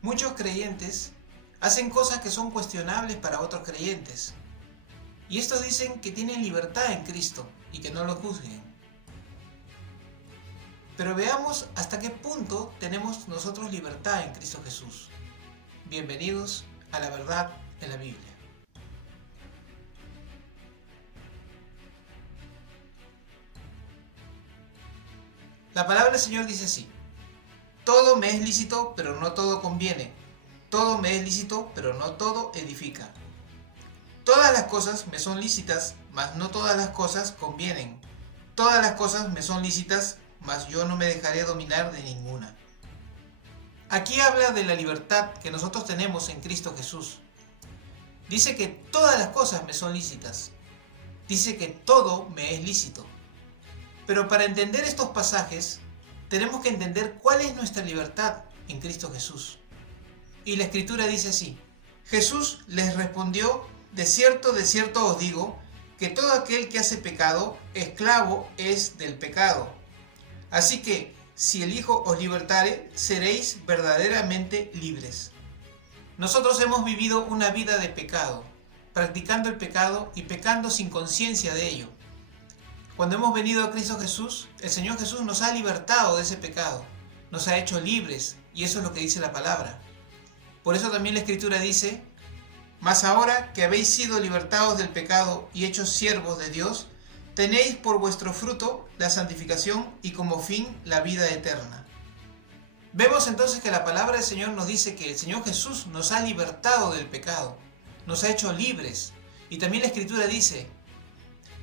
Muchos creyentes hacen cosas que son cuestionables para otros creyentes. Y estos dicen que tienen libertad en Cristo y que no lo juzguen. Pero veamos hasta qué punto tenemos nosotros libertad en Cristo Jesús. Bienvenidos a la verdad en la Biblia. La palabra del Señor dice así: todo me es lícito, pero no todo conviene. Todo me es lícito, pero no todo edifica. Todas las cosas me son lícitas, mas no todas las cosas convienen. Todas las cosas me son lícitas, mas yo no me dejaré dominar de ninguna. Aquí habla de la libertad que nosotros tenemos en Cristo Jesús. Dice que todas las cosas me son lícitas. Dice que todo me es lícito. Pero para entender estos pasajes, tenemos que entender cuál es nuestra libertad en Cristo Jesús. Y la Escritura dice así: Jesús les respondió: de cierto os digo, que todo aquel que hace pecado, esclavo es del pecado. Así que, si el Hijo os libertare, seréis verdaderamente libres. Nosotros hemos vivido una vida de pecado, practicando el pecado y pecando sin conciencia de ello. Cuando hemos venido a Cristo Jesús, el Señor Jesús nos ha libertado de ese pecado, nos ha hecho libres, y eso es lo que dice la palabra. Por eso también la Escritura dice: mas ahora que habéis sido libertados del pecado y hechos siervos de Dios, tenéis por vuestro fruto la santificación y como fin la vida eterna. Vemos entonces que la palabra del Señor nos dice que el Señor Jesús nos ha libertado del pecado, nos ha hecho libres. Y también la Escritura dice: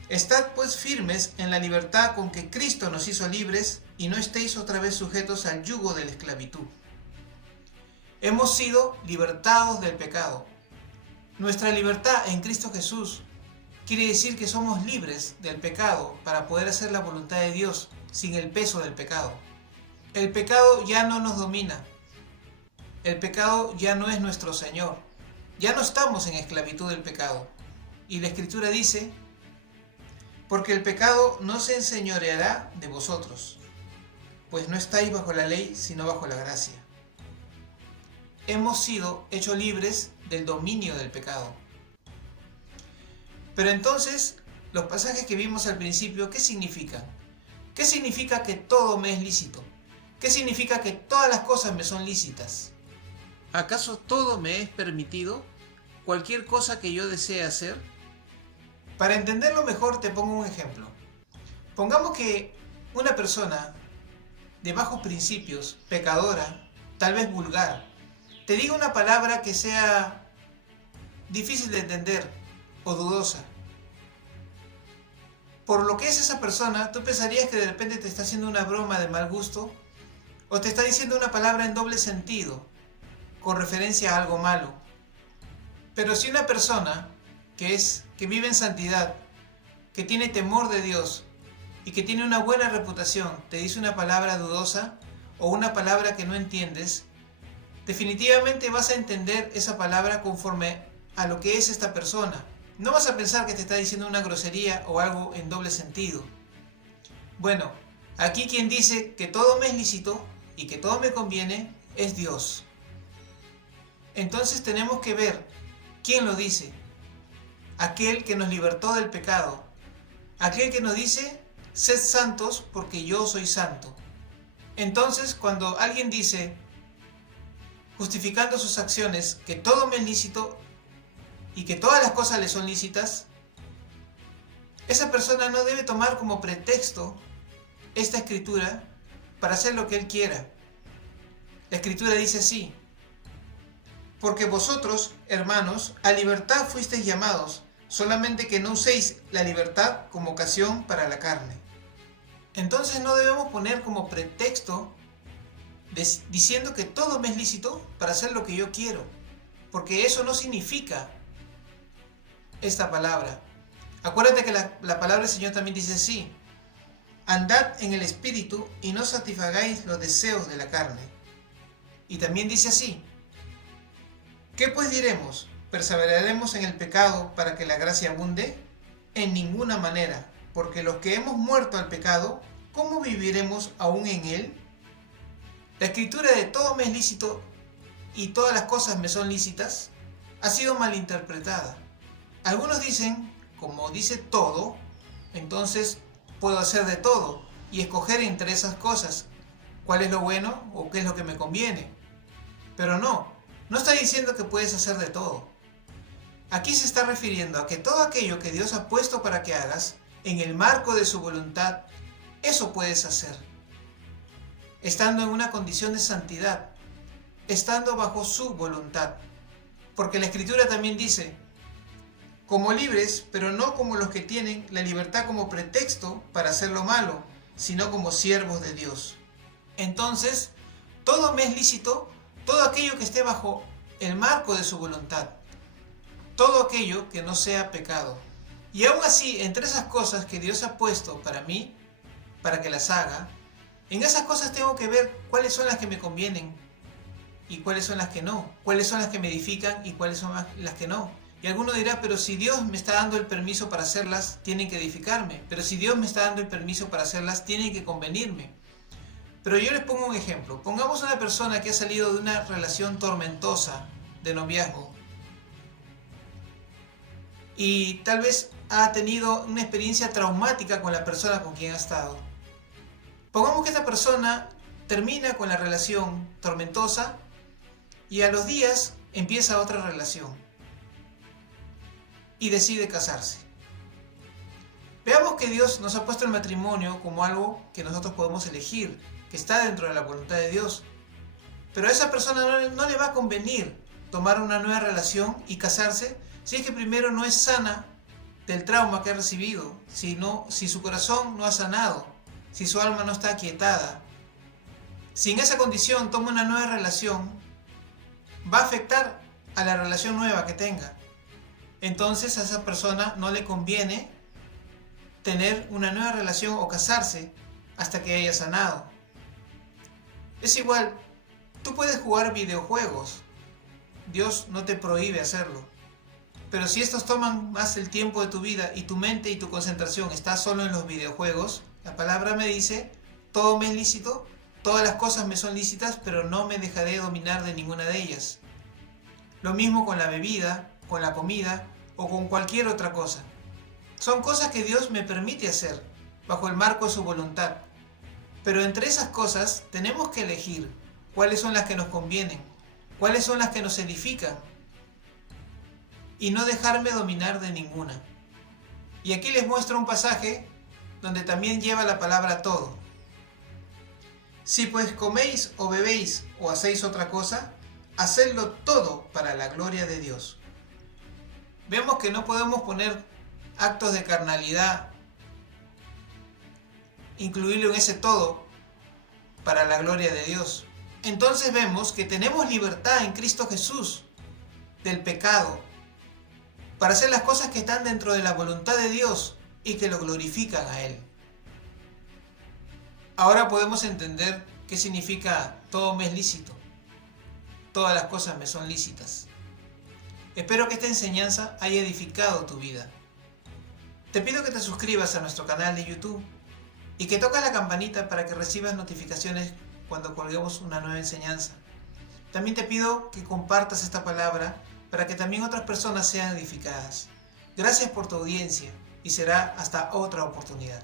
estad pues firmes en la libertad con que Cristo nos hizo libres, y no estéis otra vez sujetos al yugo de la esclavitud. Hemos sido libertados del pecado. Nuestra libertad en Cristo Jesús quiere decir que somos libres del pecado para poder hacer la voluntad de Dios sin el peso del pecado. El pecado ya no nos domina. El pecado ya no es nuestro Señor. Ya no estamos en esclavitud del pecado. Y la Escritura dice: porque el pecado no se enseñoreará de vosotros, pues no estáis bajo la ley, sino bajo la gracia. Hemos sido hechos libres del dominio del pecado. Pero entonces, los pasajes que vimos al principio, ¿qué significan? ¿Qué significa que todo me es lícito? ¿Qué significa que todas las cosas me son lícitas? ¿Acaso todo me es permitido? ¿Cualquier cosa que yo desee hacer? Para entenderlo mejor te pongo un ejemplo. Pongamos que una persona de bajos principios, pecadora, tal vez vulgar, te diga una palabra que sea difícil de entender o dudosa. Por lo que es esa persona, tú pensarías que de repente te está haciendo una broma de mal gusto o te está diciendo una palabra en doble sentido, con referencia a algo malo. Pero si una persona que vive en santidad, que tiene temor de Dios y que tiene una buena reputación, te dice una palabra dudosa o una palabra que no entiendes, definitivamente vas a entender esa palabra conforme a lo que es esta persona. No vas a pensar que te está diciendo una grosería o algo en doble sentido. Bueno, aquí quien dice que todo me es lícito y que todo me conviene es Dios. Entonces tenemos que ver quién lo dice. Aquel que nos libertó del pecado. Aquel que nos dice: sed santos porque yo soy santo. Entonces, cuando alguien dice, justificando sus acciones, que todo me es lícito y que todas las cosas le son lícitas, esa persona no debe tomar como pretexto esta escritura para hacer lo que él quiera. La escritura dice así: porque vosotros, hermanos, a libertad fuisteis llamados, solamente que no uséis la libertad como ocasión para la carne. Entonces no debemos poner como pretexto diciendo que todo me es lícito para hacer lo que yo quiero, porque eso no significa esta palabra. Acuérdate que la palabra del Señor también dice así: andad en el Espíritu y no satisfagáis los deseos de la carne. Y también dice así: ¿qué pues diremos? ¿Perseveraremos en el pecado para que la gracia abunde? En ninguna manera, porque los que hemos muerto al pecado, ¿cómo viviremos aún en él? La escritura de todo me es lícito y todas las cosas me son lícitas ha sido malinterpretada. Algunos dicen, como dice todo, entonces puedo hacer de todo y escoger entre esas cosas cuál es lo bueno o qué es lo que me conviene. Pero no está diciendo que puedes hacer de todo. Aquí se está refiriendo a que todo aquello que Dios ha puesto para que hagas, en el marco de su voluntad, eso puedes hacer. Estando en una condición de santidad, estando bajo su voluntad. Porque la Escritura también dice, como libres, pero no como los que tienen la libertad como pretexto para hacer lo malo, sino como siervos de Dios. Entonces, todo me es lícito, todo aquello que esté bajo el marco de su voluntad, todo aquello que no sea pecado. Y aún así, entre esas cosas que Dios ha puesto para mí, para que las haga, en esas cosas tengo que ver cuáles son las que me convienen y cuáles son las que no, cuáles son las que me edifican y cuáles son las que no. Y alguno dirá, pero si Dios me está dando el permiso para hacerlas, tienen que edificarme. Pero si Dios me está dando el permiso para hacerlas, tienen que convenirme. Pero yo les pongo un ejemplo. Pongamos una persona que ha salido de una relación tormentosa de noviazgo y tal vez ha tenido una experiencia traumática con la persona con quien ha estado. Pongamos que esta persona termina con la relación tormentosa y a los días empieza otra relación y decide casarse. Veamos que Dios nos ha puesto el matrimonio como algo que nosotros podemos elegir, que está dentro de la voluntad de Dios. Pero a esa persona no le va a convenir tomar una nueva relación y casarse si es que primero no es sana del trauma que ha recibido, si su corazón no ha sanado, si su alma no está aquietada. Si en esa condición toma una nueva relación, va a afectar a la relación nueva que tenga. Entonces a esa persona no le conviene tener una nueva relación o casarse hasta que haya sanado. Es igual, tú puedes jugar videojuegos, Dios no te prohíbe hacerlo, pero si estos toman más el tiempo de tu vida y tu mente y tu concentración está solo en los videojuegos, la palabra me dice, todo me es lícito, todas las cosas me son lícitas, pero no me dejaré dominar de ninguna de ellas. Lo mismo con la bebida, con la comida o con cualquier otra cosa. Son cosas que Dios me permite hacer, bajo el marco de su voluntad. Pero entre esas cosas tenemos que elegir cuáles son las que nos convienen, cuáles son las que nos edifican, y no dejarme dominar de ninguna. Y aquí les muestro un pasaje donde también lleva la palabra todo. Si pues coméis o bebéis o hacéis otra cosa, hacedlo todo para la gloria de Dios. Vemos que no podemos poner actos de carnalidad, incluirlo en ese todo para la gloria de Dios. Entonces vemos que tenemos libertad en Cristo Jesús del pecado para hacer las cosas que están dentro de la voluntad de Dios y que lo glorifican a Él. Ahora podemos entender qué significa todo me es lícito. Todas las cosas me son lícitas. Espero que esta enseñanza haya edificado tu vida. Te pido que te suscribas a nuestro canal de YouTube y que toques la campanita para que recibas notificaciones cuando colguemos una nueva enseñanza. También te pido que compartas esta palabra para que también otras personas sean edificadas. Gracias por tu audiencia y será hasta otra oportunidad.